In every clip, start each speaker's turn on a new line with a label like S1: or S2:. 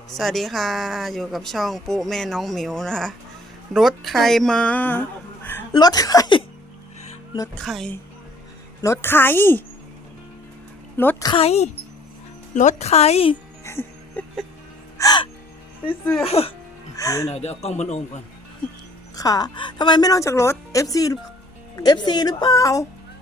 S1: สวัสดีค่ะอยู่กับช่องปุ๊แม่น้องหมิวนะคะรถใครมารถใครรถใครรถใครรถใครรถใครไม่เสือ
S2: เดี๋ยวหน่อยเดี๋ยวเอากล้องบนโอมก่อน
S1: ค่ะทำไมไม่ลงจากรถ FC หรือเปล่า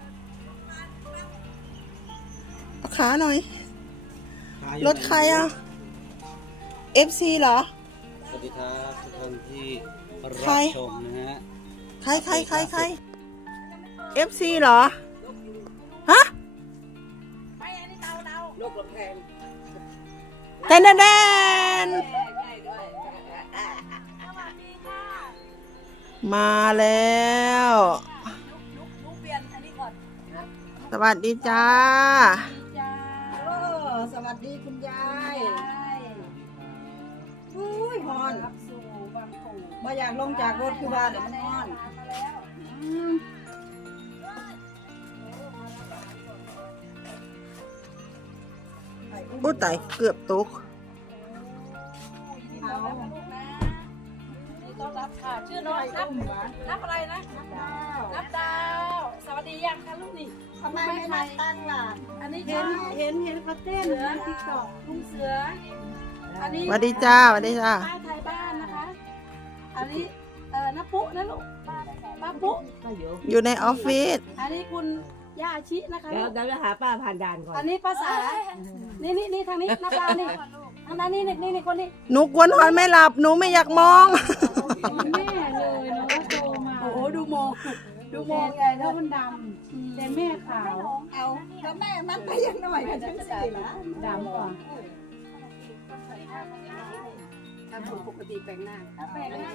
S1: เอาขาหน่อยรถใครอ่ะ FC เหรอ
S2: สวัสดีครับทุกคนที่รับชมนะฮะ
S1: ใคร FC เหรอฮะ
S2: ลูกลำแพง
S1: แดนมาแล้วสวัสดีจ้า
S3: สวัสดีคุณยายอุ้ยฮอนมาอยากลงจากรถคือว่าเดี๋ยวมันฮอน
S1: พูดไต่เกือบตก
S4: ต้อนรับค่ะชื่อน้องนับอะไรนะนับดาวสวัสดียังคะลูกนี่
S3: ทำไมไม่มาตั้งล่ะ
S4: อันนี้
S3: เห็นเขาเต้นนะติ๊กต็อก
S4: ลุงเสืออันนี้
S1: สวัสดีจ้าสวัสดีจ้า
S4: ป้าไทยบ้านนะคะอันนี้น้าปุ๊นะลูกป้าปุ๊
S1: อยู่ในออฟฟิศ
S4: อันนี้คุณย่าชินะคะลูก
S3: เดี๋ยวจะหาป้าผ่านด่านก่อน
S4: อันนี้ภาษานี่ทางนี้นับดาวนี่ทางนั้นนี่คนนี้
S1: หนูกวนนอนไม่หลับหนูไม่อยากมอง
S4: แม่เลยเนาะโตมาโอ้โหดูมองไงแล้วมันดำแต่แม่ขาว
S3: เอาแล้วแม่มันไปยังหน่อยกันจังสิล่ะ
S4: ดำกว่าทำปกติแปลงหน้าแปลงหน้า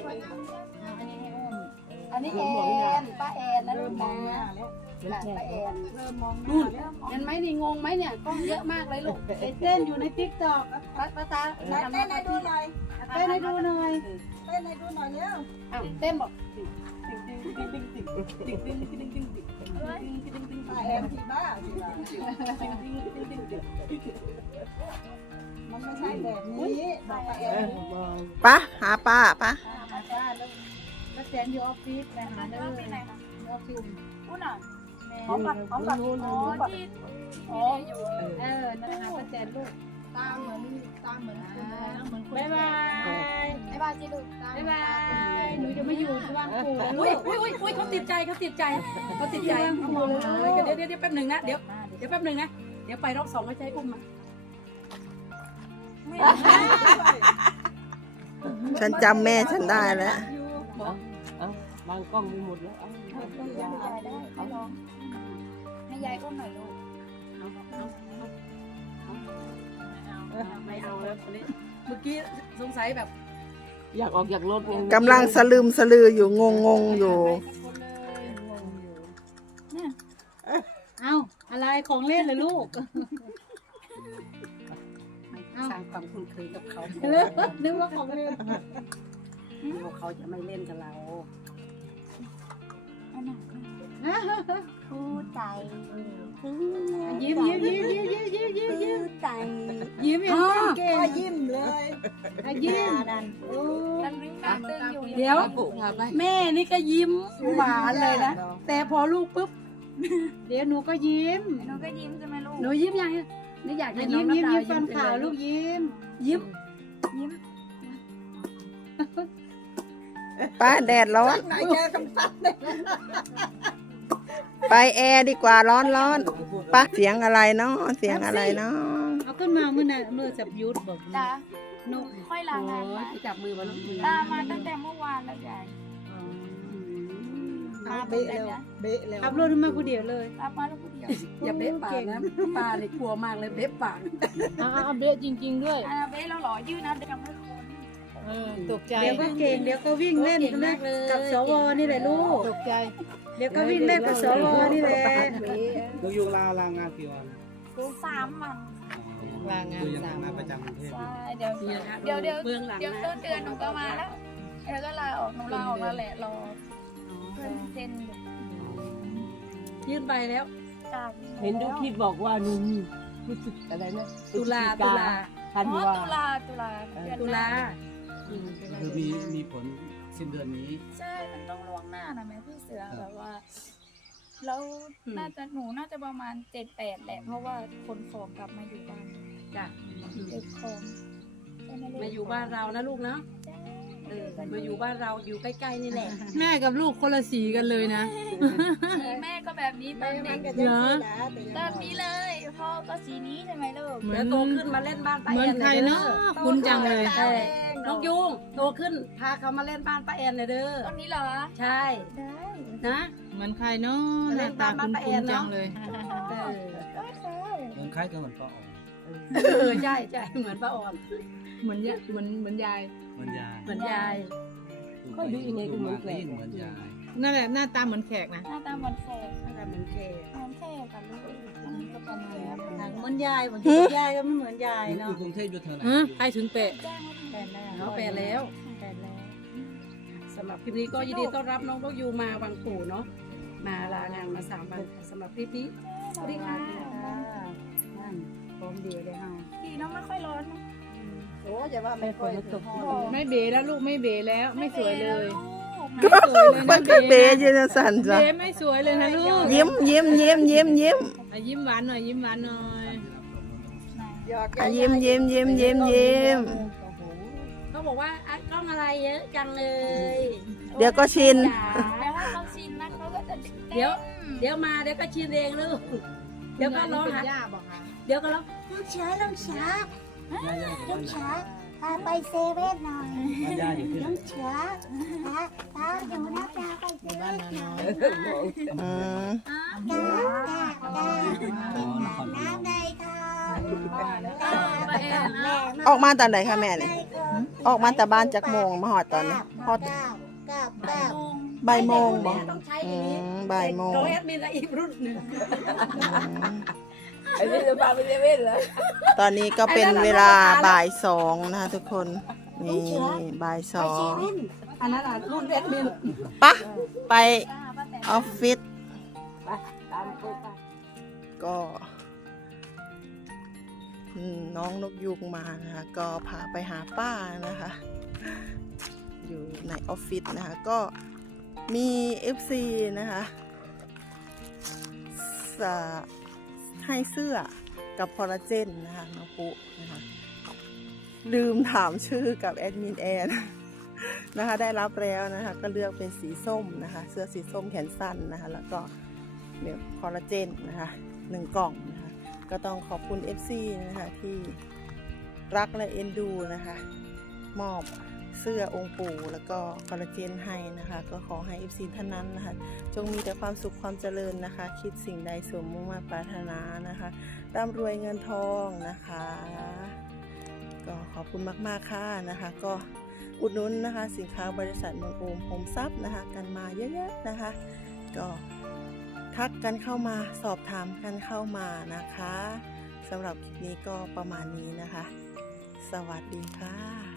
S4: อันนี้แอนป้าแอนนะลูกนะป้าแอนนู่นเห็นไหมนี่งงไหมเนี่ยกล้องเยอะมากเลยลูกไปเต้นอยู่ในติ๊กต็อกภาษา
S3: เต้นให้ดูหน่อย
S4: เต้นให้ดูหน่อย
S3: เต้นให้ดูหน่อยเร็ว
S4: เต้นบอก
S3: ป้าแอนที่บ้าสิล่ะมันไม่ใช่แบบนี้ป้าแอน
S1: ปะหาป้าปะ
S4: ป้าแตนอยู่ออฟฟิศไปหาเด้อออฟฟิศพูดหน่อยหอมกับที่อยู่นะคะป้าแตนลูกตาเหมือนบ๊ายบายจีลูกบ๊ายบายหนูจะไม่อยู่ที่บ้านปู่อุ้ยเขาติดใจเดี๋ยวแป๊บหนึ่งนะเดี๋ยวแป๊บหนึ่งนะเดี๋ยวไปรอบ2ก็ใช้อุ้มมา
S1: ฉันจำแม่ฉันได้แล้ว
S2: บางกล้องมีหมดแล้ว
S4: ให้ยายอุ้มหน่อยลูกไม่เอาแล้วคนนี้เมื่อกี้สงสัยแบบ
S2: อยากออกจากรถไง
S1: กำลังสลืมสลืออยู่งงอยู่
S4: เอาอะไรของเล่นเลยลูกสร้างความคุ้นเคยกับเขานึกว่าของเล่นเขาจะไม่เล่นกับเรา
S3: ผู้ใจ
S4: ยิ้มใจยิ้มเห็นเก่ง
S3: ก็ยิ้มเลย
S4: ยิ้มเดี๋ยวแม่นี่ก็ยิ้มหวานเลยนะแต่พอลูกปุ๊บเดี๋ยวหนูก็ยิ้มใช่ไหมลูกหนูยิ้มยังนี่อยากจะยิ้มฟันขาวลูกยิ้ม
S1: ป้าแดดร้อน
S3: ไหนแกกำปั้นเลย
S1: ไปแอร์ดีกว่าร้อนป้าเสียงอะไรเนาะ
S4: เอาขึ้นมามือจับยุดบอก
S5: จ้ะ
S4: นก
S5: ค่อยลางานมา
S4: จับมือมาลูกมือ
S5: ตามมาตั้งแต่เมื่อวานแล้วยายมา
S3: เบะแล้วเบะแล้ว
S4: ขับรถมาคนเดียวเลย
S5: รับมาแล้วผู้เดียว
S4: อย่าเบ๊ะปากนะปลาเนี่ยกลัวมากเลยเบ๊ะปาก
S6: เบะจริงๆด้วย
S5: เบ๊แล้วหรอยืดนะยังไม่คน
S6: ตกใจ
S4: เดี๋ยวก็เก่งเดี๋ยวก็วิ่งเล่นกับสวนี่แหละลูก
S6: ตกใจ
S4: เดี๋ยวก็วิ่งเล่นกับสวนี่แหละ
S2: เราอยู่ลางานกี่วัน
S5: 3 วัน
S6: ลางาน
S2: ยังทำงานประจำกรุงเทพ
S5: ใช่เดี๋ยวต้นเดือนหนูก็มาแล้วแล้วก็ลาออกแล้วแหละรอเพื่อนเซ็น
S4: ยื่นไปแล้ว
S5: จาก
S6: เห็นดูคิดบอกว่านุ่มรู้สึกอะไรนะ
S4: ตุลา
S3: ธัน
S5: อ๋อ
S3: วา
S5: ตุลาเดือน
S3: ตุ
S5: หน้
S3: ลา
S2: คือมีผลสิ้นเดือนนี้
S5: ใช่มันต้องล่วงหน้านะแม่พี่เสือแบบว่าแล้วหนูน่าจะประมาณ7-8แหละเพราะว่าคนของกลับมาอยู่บ้าน
S3: จ้ะ
S5: เก็บของใช่ไหลูก
S3: มาอยู่บ้านเรานะลูกเนาะ
S5: ใช่
S3: มาอยู่บ้านเราอยู่ใกล้ๆนี่แหละ
S6: แม่กับลูกคนละสีกันเลยนะ
S5: สีแม่ก็แบบนี้ตอนเด็ก
S6: เหรอ
S5: ตอนนี้เลยพ่อก็สีนี้ใช่ไหมลูก
S6: เหมื
S3: เดี๋
S6: อย น
S3: วโตขึ้นมาเล่นบ้านป้า
S6: เหมื
S3: แอ
S6: อน
S3: น
S6: ใครเนาะคุ้นจังเลย
S5: ตาแดง
S3: น้องยุงโตขึ้นพาเขามาเล่นบ้านป้าแอนเลยเด้อ
S5: ตอนนี้เหรอ
S3: ใช่
S5: ได้
S3: นะ
S6: เหมือนใครเนาะหน้าตาคุ้นๆจังเลย
S3: เออ
S5: ได้ค่ะ
S2: เหมือนคล้ายกันเหมือนป้าอ๋อง
S3: ใช่ใช่เหมือนป้าอ่อน
S6: เหมือนยายเหมือนยาย
S2: เหมือนยาย
S3: เหมือนยาย
S2: ค่อยดูยังไงก็เหมือนแกล้งเหมือนยาย
S6: นั่นแหละหน้าตาเหมือนแขกนะ
S5: หน้าตาเหมือนแขก
S3: อะไรเหมือนเค
S5: เหมือนแขกกันลูกอันนี้ก็ประมาณนี้
S3: เหมือนยายบางทียายก็ไม่เหมือนยาย
S2: อยู่
S3: เนาะ
S2: กรุงเทพอยู่แถวไหน
S6: ใครถึงเปะ
S5: แจ้งว่าทำ
S3: แปดแล้วแปดแล้วสำหรับคลิปนี้ก็ยินดีต้อนรับน้องนกยูมาวังปู่เนาะมาลางานมา3 วันสำหรับคลิปนี้สวัสดีค่ะนั่นพร้อมเดียวเลยค่ะ
S5: ดีเนาะไม่ค่อยร้อนเนอะ
S3: โอ้อย่าว่าไม่ค่อยตก
S6: ไม่เบแล้วลูกไม่เบแล้วไม่สวยเลย
S5: ไม่
S6: ไม่สวยเลย
S1: มั
S6: นะ
S1: นก็เบยนะสันจ้ะ
S6: เบไม่สวยเลยนะลูก
S1: ยิ้มยิ้มยิ้มยิ้มยิ้ม
S6: อ่ะยิ้มหวานหน่อยยิ้มหวานหน่อย
S1: อ่ะยิ้มยิ้มยิ้มยิ้มยิ้ม
S3: เขาบอกว่าอัดกล้องอะไรเยอะจังเลย
S1: เดี๋ยวก็ชิน
S5: แล้วถ้าเขาชินนะเขาก็จะตื่นเต้น
S3: เดี๋ยวมาเดี๋ยวก็ชินเองลูกเดี๋ยวก็ร้อง
S6: เป็น
S3: หา
S6: ย่าบอกค่ะ
S3: เดี๋ยวก็ร้อง
S7: ลูกช้าลูกช้าลูกช้าพาไปเซเว่นหน่อย
S2: ยายอยู่ที่ไหน
S7: ลูกช้าพาอยู่นะพาไปเซเว่นหน่อย
S1: อืม
S7: กาน้ำในทองแม่
S1: ออกมาตอนไหนคะแม่เนี่ยออกมาแต่บ้านจากโมงมาหอดตอนนี้หอด
S7: เก้า
S1: บ่ายโมงบ่
S3: ต้องใช้
S1: อื
S3: อย่างนี้
S1: มบ่ายโมง
S3: เขาแอดมินอีกรุ่นหนึ่ง
S1: อืมตอนนี้ก็เป็นเวลาบ่ายสองนะคะทุกคน นี่บ่ายสอง
S3: อันนั้นรุ่นแอดมิน
S1: ปะไปออฟฟิศ
S3: ไปตามไป
S1: ก็น้องนกยุงมานะคะก็พาไปหาป้านะคะ อยู่ในออฟฟิศนะคะก็มี FC นะคะให้เสื้อกับคอลลาเจนนะคะน้องปุ๊นะคะลืมถามชื่อกับแอดมินแอนนะคะได้รับแล้วนะคะก็เลือกเป็นสีส้มนะคะเสื้อสีส้มแขนสั้นนะคะแล้วก็เนี่ยคอลลาเจนนะคะ1 กล่องนะคะก็ต้องขอบคุณ FC นะคะที่รักและเอ็นดูนะคะมอบเสื้อองค์ปู่แล้วก็คอลลาเจนให้นะคะก็ขอให้ FC ท่านนั้นนะคะจงมีแต่ความสุขความเจริญนะคะคิดสิ่งใดสมมุ่งมา่ปรารถนานะคะร่ำรวยเงินทองนะคะก็ขอบคุณมากๆค่ะนะคะก็อุดหนุนนะคะสินค้าบริษัทเมืองโอมโฮมซับนะคะกันมาเยอะๆนะคะก็ทักกันเข้ามาสอบถามกันเข้ามานะคะสำหรับคลิปนี้ก็ประมาณนี้นะคะสวัสดีค่ะ